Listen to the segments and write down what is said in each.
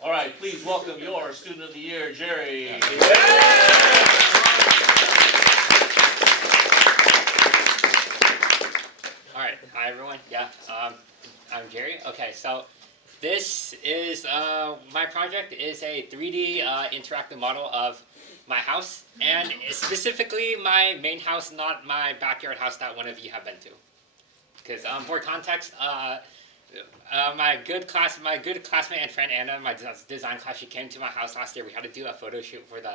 All right, please welcome your Student of the Year, Jerry. All right, hi everyone. I'm Jerry. Okay, so this is my project is a 3D interactive model of my house, and specifically my main house, not my backyard house that one of you have been to. Because for context, my good classmate and friend Anna, my design class, she came to my house last year. We had to do a photo shoot for the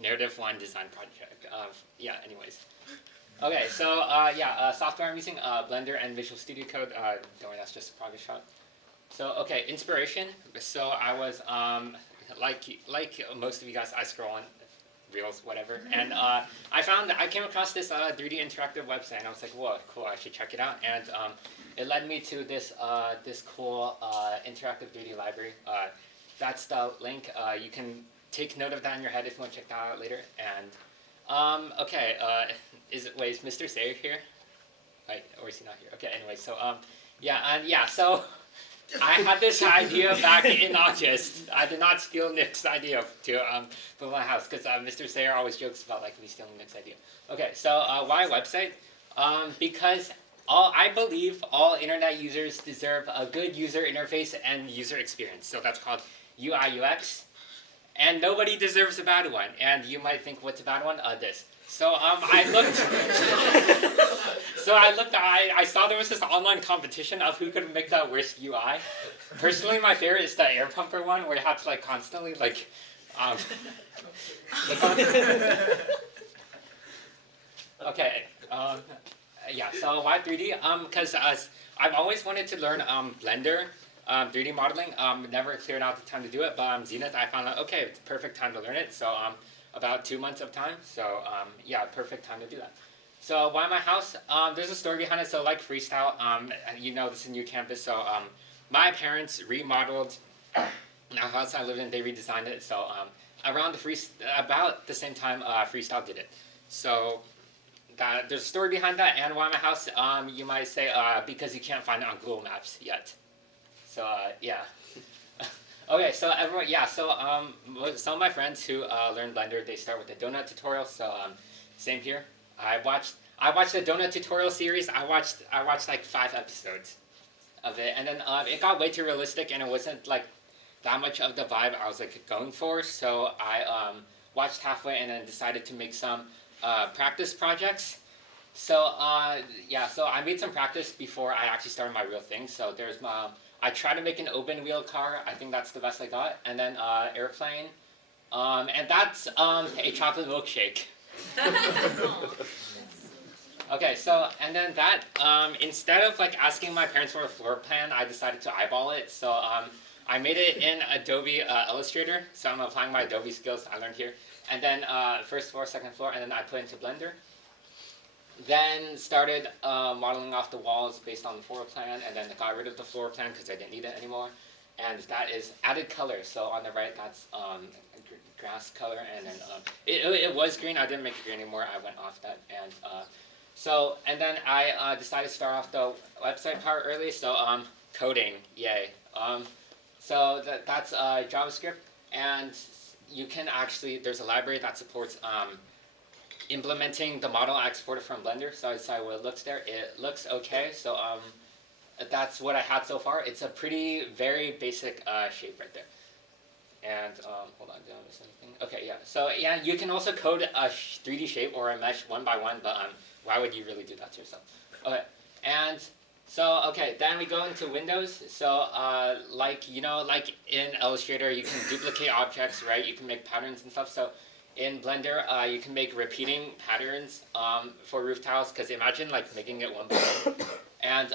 narrative one design project. Anyways. Okay, so software I'm using Blender and Visual Studio Code. Don't worry, that's just a progress shot. So okay, inspiration. So I was like most of you guys, I scroll on Reels, whatever, and I came across this 3D interactive website, and I was like, whoa, cool, I should check it out. And it led me to this cool interactive 3D library. That's the link. You can take note of that in your head if you want to check that out later. And is Mr. Sayer here? Or is he not here? Okay, anyway, so so I had this idea back in August. I did not steal Nick's idea to build my house, because Mr. Sayer always jokes about me stealing Nick's idea. Okay, so why website? Because I believe all internet users deserve a good user interface and user experience. So that's called UI UX. And nobody deserves a bad one. And you might think, what's a bad one? This. So I saw there was this online competition of who could make the worst UI. Personally, my favorite is the air pumper one, where you have to constantly click on. Okay. So why 3D? Because I've always wanted to learn Blender. 3D modeling, never cleared out the time to do it, but Zenith, I found out, okay, it's the perfect time to learn it, so about 2 months of time, so perfect time to do that. So why my house? There's a story behind it, so like Freestyle, this is a new campus, so my parents remodeled the house I lived in, they redesigned it, so about the same time Freestyle did it. So there's a story behind that, and why my house, you might say, because you can't find it on Google Maps yet. So okay, so everyone, some of my friends who learn Blender, they start with the donut tutorial. So same here. I watched the donut tutorial series. I watched like 5 episodes of it, and then it got way too realistic, and it wasn't that much of the vibe I was going for. So I watched halfway, and then decided to make some practice projects. So so I made some practice before I actually started my real thing. So there's I tried to make an open wheel car. I think that's the best I got. And then airplane. And that's a chocolate milkshake. Okay, so, and then that, instead of asking my parents for a floor plan, I decided to eyeball it. So I made it in Adobe Illustrator. So I'm applying my Adobe skills I learned here. And then first floor, second floor, and then I put it into Blender. Then started modeling off the walls based on the floor plan, and then got rid of the floor plan because I didn't need it anymore. And that is added color. So on the right, that's grass color, and then it was green. I didn't make it green anymore. I went off that, and then I decided to start off the website part early. So coding, yay. So that's JavaScript, and you can actually, there's a library that supports implementing the model. I exported from Blender, so I decided what it looks there. It looks okay, so that's what I had so far. It's a very basic shape right there. And hold on, did I miss anything? Okay, yeah. So yeah, you can also code a 3D shape or a mesh one by one, but why would you really do that to yourself? Okay, and so then we go into Windows. So like in Illustrator, you can duplicate objects, right? You can make patterns and stuff. So in Blender, you can make repeating patterns for roof tiles, because imagine making it one by one. And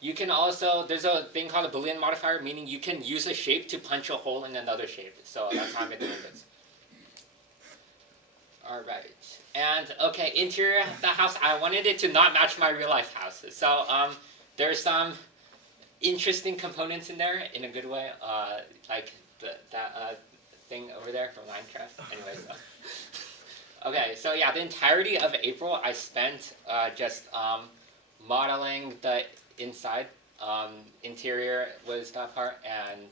you can also, there's a thing called a Boolean modifier, meaning you can use a shape to punch a hole in another shape. So that's how I made the windows. Alright, and interior of the house, I wanted it to not match my real life house. So there's some interesting components in there, in a good way, like that thing over there from Minecraft. Anyways, okay, so yeah, the entirety of April I spent just modeling the inside. Interior was that part, and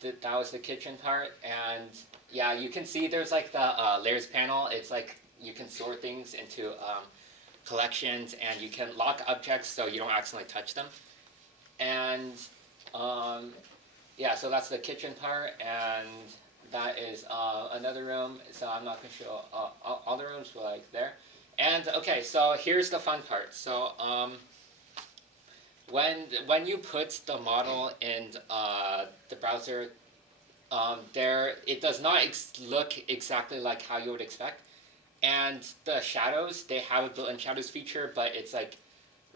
that was the kitchen part, and yeah, you can see there's like the layers panel. It's like you can store things into collections, and you can lock objects so you don't accidentally touch them. And yeah, so that's the kitchen part, and that is another room. So I'm not gonna show all the rooms, but like there. And okay, so here's the fun part. So when you put the model in the browser, it does not look exactly like how you would expect. And the shadows, they have a built-in shadows feature, but it's like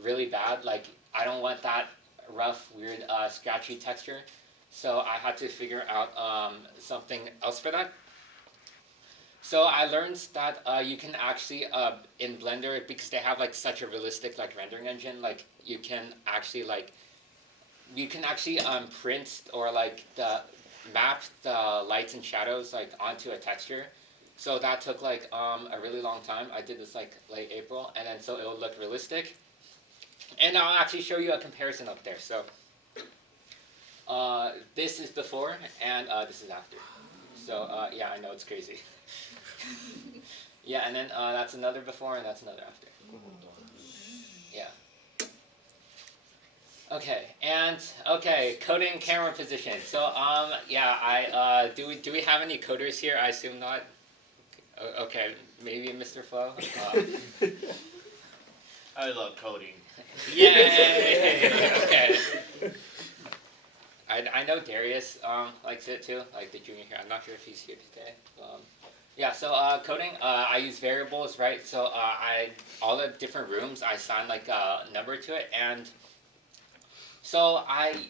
really bad. Like I don't want that rough, weird, scratchy texture. So I had to figure out something else for that. So I learned that you can actually in Blender, because they have like such a realistic like rendering engine, like you can actually print or like map the lights and shadows like onto a texture. So that took like a really long time. I did this like late April, and then so it would look realistic. And I'll actually show you a comparison up there. So this is before, and this is after. So yeah, I know it's crazy. Yeah, and then that's another before, and that's another after. Yeah. Okay, and okay, coding camera position. So yeah, do we have any coders here? I assume not. Okay, maybe Mr. Flo. I love coding. Yay! Okay. I know Darius likes it too, like the junior here. I'm not sure if he's here today. Yeah, so coding, I use variables, right? So all the different rooms, I assign like a number to it, and so I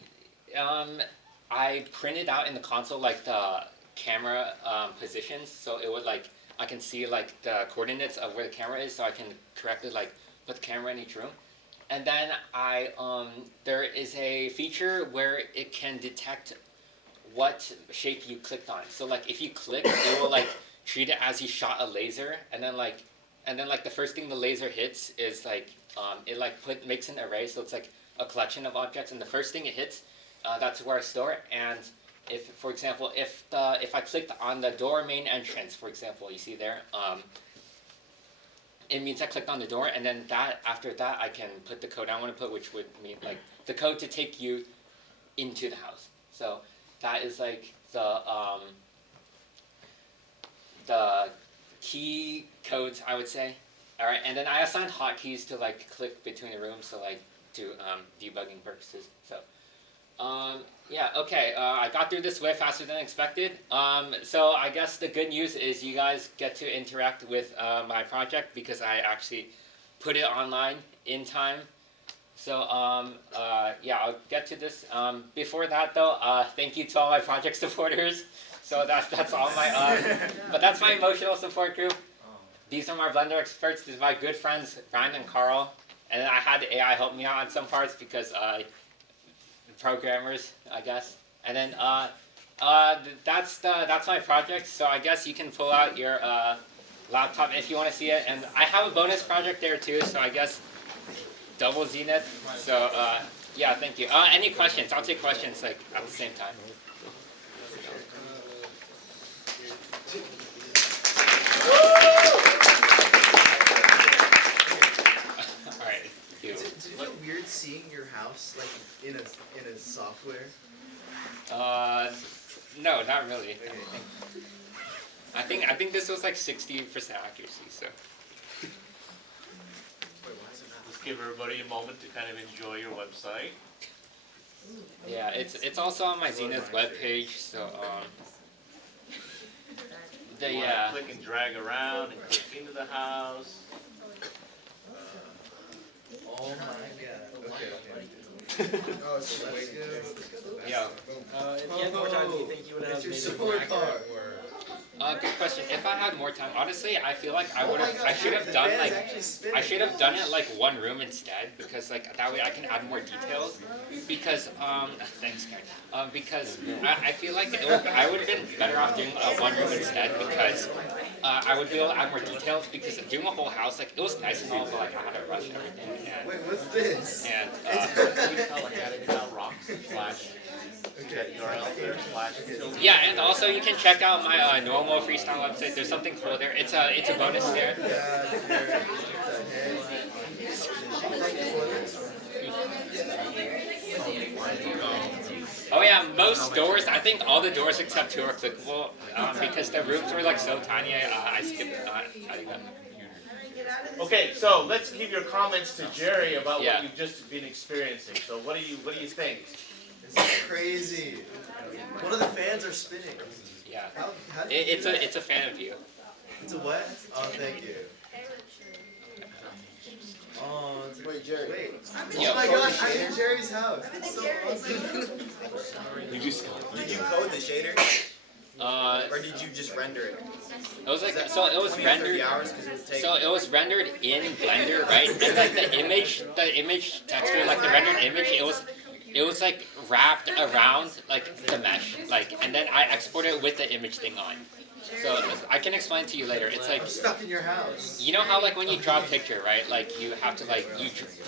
printed out in the console like the camera positions, so it would like I can see like the coordinates of where the camera is, so I can correctly like put the camera in each room. And then there is a feature where it can detect what shape you clicked on. So like if you click, it will like treat it as you shot a laser, and then like the first thing the laser hits is like it like makes an array, so it's like a collection of objects, and the first thing it hits, that's where I store it. And if, for example, if I clicked on the door main entrance, for example, you see there, it means I clicked on the door, and then after that I can put the code I want to put, which would mean like the code to take you into the house. So that is like the key codes, I would say. All right, and then I assigned hotkeys to like click between the rooms, so like to debugging purposes. So yeah, okay, I got through this way faster than expected. So I guess the good news is you guys get to interact with my project, because I actually put it online in time. So yeah, I'll get to this. Before that though, thank you to all my project supporters. So that's all my but that's my emotional support group. These are my Blender experts. These are my good friends Ryan and Carl. And then I had the AI help me out on some parts because programmers, I guess. And then that's my project. So I guess you can pull out your laptop if you want to see it. And I have a bonus project there too. So I guess double Zenith. So yeah, thank you. Any questions? I'll take questions like at the same time. All right. Does it feel weird seeing your house like in a software? No, not really. Okay. I think this was like 60% accuracy. So. Wait, why is it not? Just give everybody a moment to kind of enjoy your website. Yeah, it's also on my Zenith webpage. So You wanna click and drag around and click into the house. Oh my god. Okay. Oh, so let's go. yeah. If you had more time, do you think you would have It's your made it solar more accurate? car. Good question. If I had more time, honestly, I feel like I Oh would my have. God, I should have the done fan is like. actually spinning. I should have done it like one room instead, because like that way I can add more details. Because thanks, Karen. Because I feel like I would have been better off doing one room instead, because I would be able to add more details. Because doing a whole house, like it was nice and all, but like I had to rush everything. And Wait, what's this? and We call it adding out rocks, flash. Okay. URL there, /. Yeah, and also you can check out my normal freestyle website. There's something cool there. It's a bonus there. Oh yeah, most doors. I think all the doors except 2 are clickable because the rooms were like so tiny. I skipped adding them. Okay, so let's give your comments to Jerry about Yeah. what you've just been experiencing. So what do you think? This is crazy. One of the fans are spinning. Yeah, How did you do that? it's a fan of you. It's a what? Oh, thank you. Oh, it's a... Wait, Jerry. Wait. Yo. Oh my gosh, I'm in Jerry's house. It's so awesome. Did you code the shader, or did you just render it? It was like so. It was 20 or 30 rendered. hours because it would take. So it was rendered in Blender, right? And like the image texture, like the rendered image, it was like wrapped around like the mesh, like, and then I exported it with the image thing on. So I can explain to you later. It's like, I'm stuck in your house. you know how like when you draw a picture, right? Like you have to like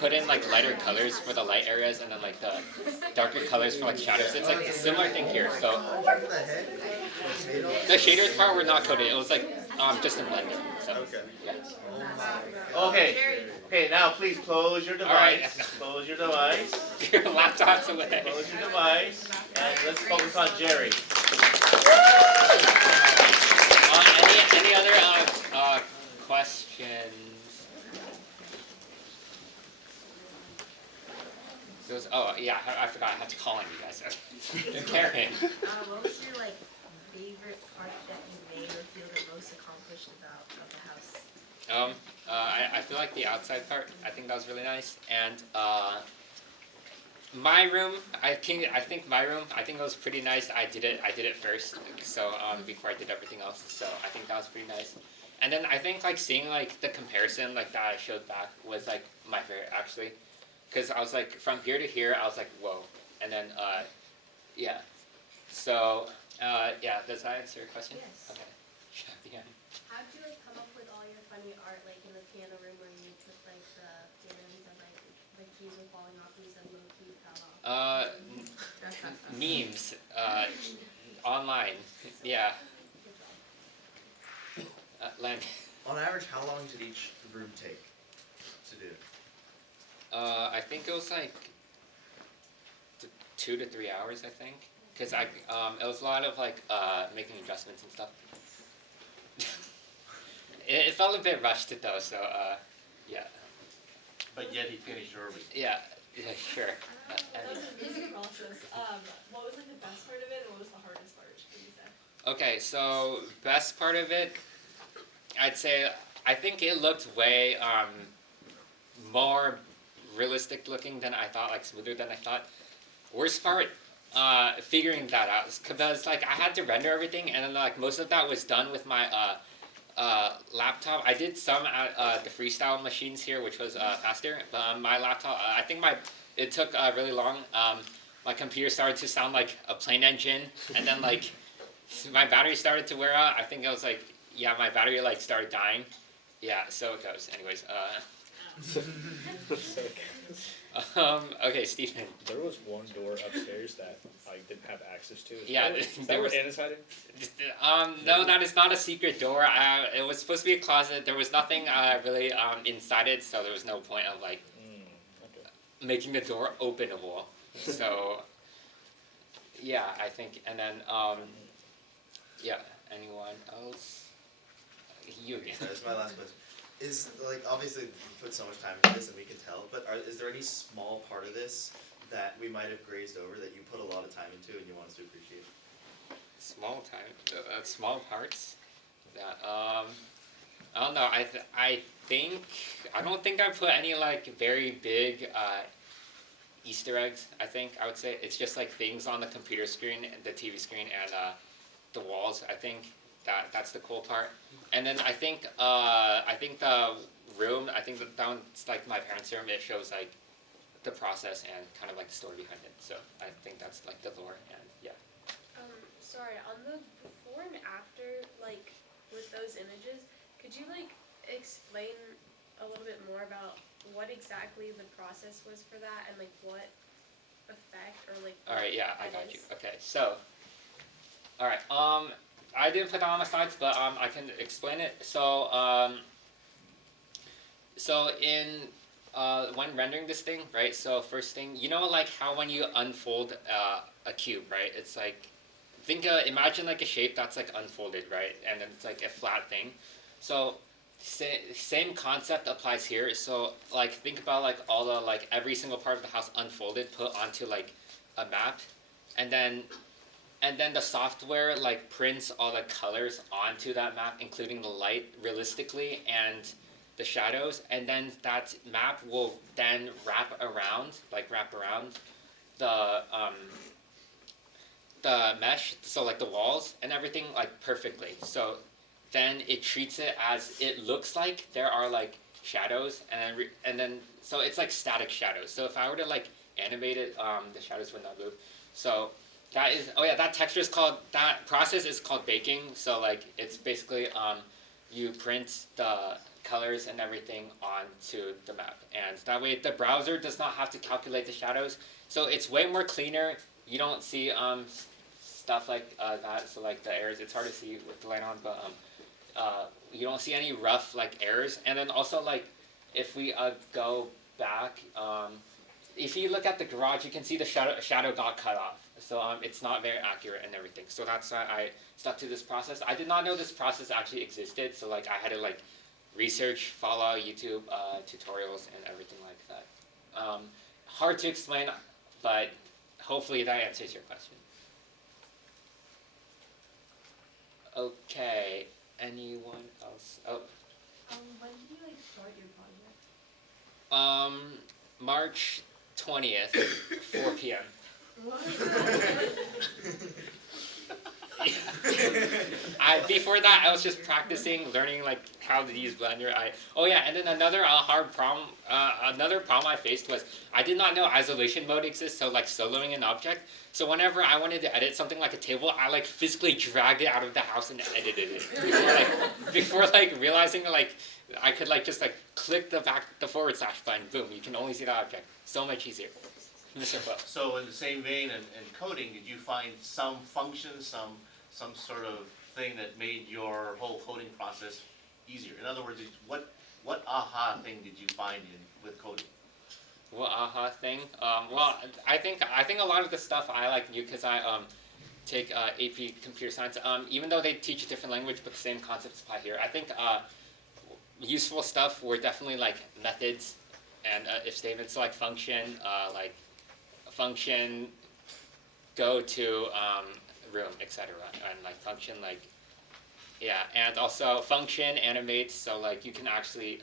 put in like lighter colors for the light areas and then like the darker colors for like shadows. It's like a similar thing here. So What the heck? the shaders part were not coded. It was like just in Blender. So Okay. yeah. Okay. Okay, now please close your All right. device. Close your device. Your laptop's away. Close your device. And let's focus on Jerry. Any other questions? Oh yeah, I forgot. I had to call on you guys. Karen. What was your favorite part that you made or feel the most accomplished about the house? I feel like the outside part. I think that was really nice, and my room. I think my room. I think it was pretty nice. I did it first. So before I did everything else. So I think that was pretty nice. And then I think like seeing like the comparison like that I showed back was like my favorite actually, because I was like from here to here I was like whoa, and then yeah. So yeah, does that answer your question? Yes. Okay. Yeah. How'd you come up with all your funny art in the piano room where you put the rims and the keys were falling off and you said low key fell off? Memes online. Yeah. Len. On average, how long did each room take to do? I think it was like 2 to 3 hours. I think because it was a lot of making adjustments and stuff. It felt a bit rushed though, so yeah. But yet he finished early. Yeah, sure. That was an easy process. What was the best part of it, and what was the hardest part? Would you say? Okay, so best part of it, I'd say I think it looked way more realistic looking than I thought, like smoother than I thought. Worst part, figuring that out, because I had to render everything, and then most of that was done with my laptop. I did some at the freestyle machines here, which was faster. But my laptop, I think it took really long. My computer started to sound like a plane engine, and then my battery started to wear out. I think it was yeah, my battery started dying. Yeah, so it goes. Anyways, okay, Stephen. There was one door upstairs that I didn't have access to. Yeah, there was Anna's hiding. No, that is not a secret door. It was supposed to be a closet. There was nothing really inside it, so there was no point of Okay. making the door openable. So yeah, I think, and then yeah. Anyone else? You again. That's my last question. Is obviously we put so much time into this and we can tell, but is there any small part of this that we might have grazed over that you put a lot of time into and you want us to appreciate? Small time, small parts. That I don't know. I don't think I put any very big Easter eggs. I would say it's just things on the computer screen, the TV screen, and the walls. I think that's the cool part. And then I think the room. I think that one's my parents' room. It shows the process and kind of the story behind it. So I think that's the lore and yeah. Sorry, on the before and after, with those images, could you explain a little bit more about what exactly the process was for that and what effect or like? All right, yeah, I that got is? you. Okay, so, all right, I didn't put that on my slides, but I can explain it. So, so in when rendering this thing, right? So first thing, you know, like how when you unfold a cube, right? It's like imagine like a shape that's like unfolded, right? And then it's like a flat thing. So same concept applies here. So like think about like all the like every single part of the house unfolded, put onto like a map, and then the software like prints all the colors onto that map, including the light realistically and the shadows, and then that map will then wrap around the mesh, so like the walls and everything like perfectly. So then it treats it as it looks like there are like shadows, and then so it's like static shadows. So if I were to like animate it, the shadows would not move. So that process is called baking. So like it's basically you print the colors and everything onto the map, and that way the browser does not have to calculate the shadows. So it's way more cleaner. You don't see stuff like that. So like the errors, it's hard to see with the light on, but you don't see any rough like errors. And then also like if we go back, if you look at the garage, you can see the shadow got cut off. So it's not very accurate and everything. So that's why I stuck to this process. I did not know this process actually existed. So like I had to like research, follow YouTube tutorials and everything like that. Hard to explain, but hopefully that answers your question. Okay, anyone else? Oh. When did you like start your project? March 20th, 4 p.m. Before that, I was just practicing, learning like how to use Blender. And then another problem I faced was I did not know isolation mode exists. So like soloing an object. So whenever I wanted to edit something like a table, I like physically dragged it out of the house and edited it before realizing like I could like just like click the forward slash button. Boom! You can only see the object. So much easier. Mr. Flo. So in the same vein and coding, did you find some function, some sort of thing that made your whole coding process easier? In other words, what aha thing did you find with coding? What aha thing? Well, I think a lot of the stuff I like knew because I take AP Computer Science. Even though they teach a different language, but the same concepts apply here. I think useful stuff were definitely like methods and if statements, so like function, function, go to room, etc. And like function, and also function animates, so like you can actually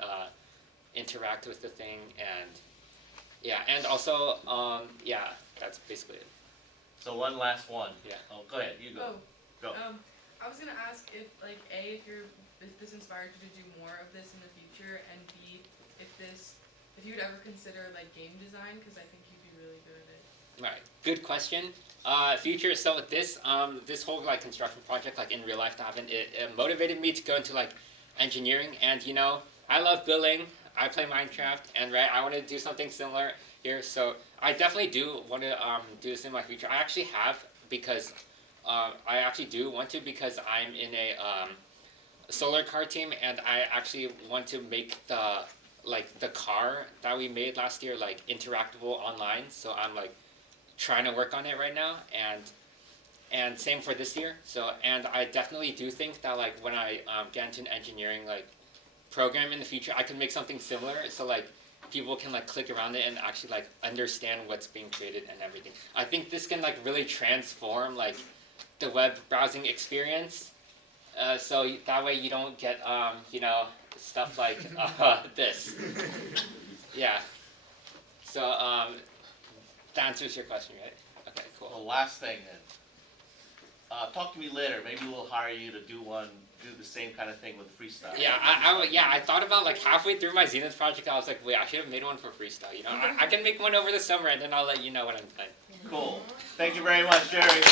interact with the thing, and also that's basically it. So one last one. Yeah. Oh, go ahead. You go. Go. I was gonna ask if like A, if this inspired you to do more of this in the future, and B, if you would ever consider like game design, because I think you'd be really good at it. Right. Good question. Future. So this whole like construction project, like in real life to happen, it motivated me to go into like engineering, and I love building. I play Minecraft, and I want to do something similar here. So I definitely do want to do this in my future. I actually have because I actually do want to because I'm in a solar car team, and I actually want to make the car that we made last year like interactable online. So I'm like trying to work on it right now, and same for this year. So and I definitely do think that like when I get into an engineering like program in the future, I can make something similar. So like people can like click around it and actually like understand what's being created and everything. I think this can like really transform like the web browsing experience. So that way you don't get stuff like this. Yeah. So that answers your question, right? Okay, cool. Well, last thing then. Talk to me later. Maybe we'll hire you to do the same kind of thing with freestyle. Yeah, I thought about like halfway through my Zenith project, I was like, wait, I should have made one for freestyle. I can make one over the summer, and then I'll let you know when I'm done. Cool. Thank you very much, Jerry.